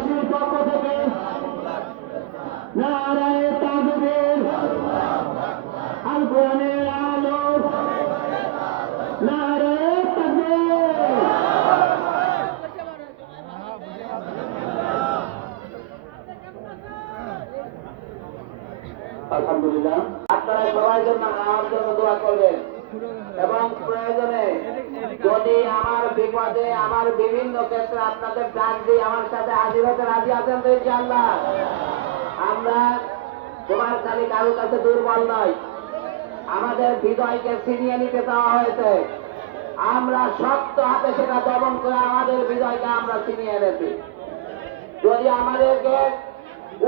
বিশ্ববাসীর পক্ষ থেকে নারায়ে তাকবীর, আল কোরআনের আলো, নারায়ে তাকবীর। আলহামদুলিল্লাহ, আপনারা সবাই জন্য আমার জন্য দোয়া করবেন এবং প্রয়োজনে যদি আমার বিপদে আমার বিভিন্ন ক্ষেত্রে আপনাদের ডাক দিই আমার সাথে হাজির হতে রাজি আছেন তো ইনশাআল্লাহ? আমরা তোমার খালি কারোর কাছে দুর্বল নয়, আমাদের হৃদয়কে ছিনিয়ে নিতে দেওয়া হয়েছে, আমরা শক্ত হাতে সেটা দমন করে আমাদের হৃদয়কে আমরা ছিনিয়ে এনেছি। যদি আমাদেরকে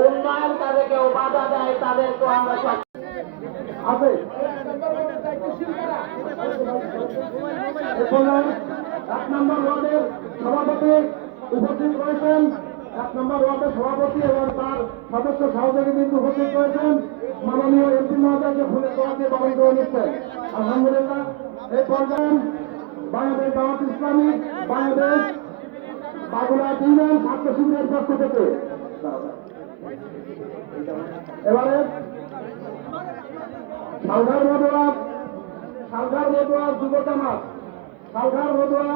উন্নয়ন কাজে কেউ বাধা দেয় তাদেরকেও আমরা আছে। এক নম্বর ওয়ার্ডের সভাপতি উপস্থিত করেছেন, এক নম্বর ওয়ার্ডের সভাপতি এবং তার সদস্য সহযোগীবৃন্দ উপস্থিত করেছেন। মাননীয় এমপি মহোদয়কে ফুলের তোড়া দিয়ে বরণ করে নিচ্ছেন। আলহামদুলিল্লাহ, এই পর্যায়ে বাংলাদেশ জামাত ইসলামী বাংলাদেশ বাগুড়া ইউনিয়ন ছাত্র শিবিরের পক্ষ থেকে এবারে সালঘার মধুয়া যুব জামাত, সালঘার মধুয়া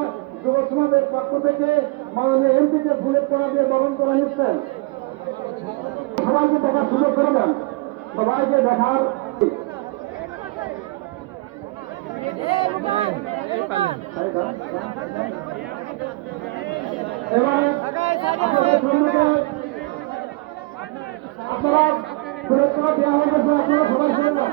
যুব সমাজের পক্ষ থেকে মাননীয় এমপিকে ফুলের তোড়া দিয়ে বরণ করে নিচ্ছেন। সবাইকে দেখার সুযোগ করে দেন, সবাইকে দেখার। এবারে আপনারা ফুলের তোড়া দেওয়া হবে, আপনারা সবাই শুনে যান।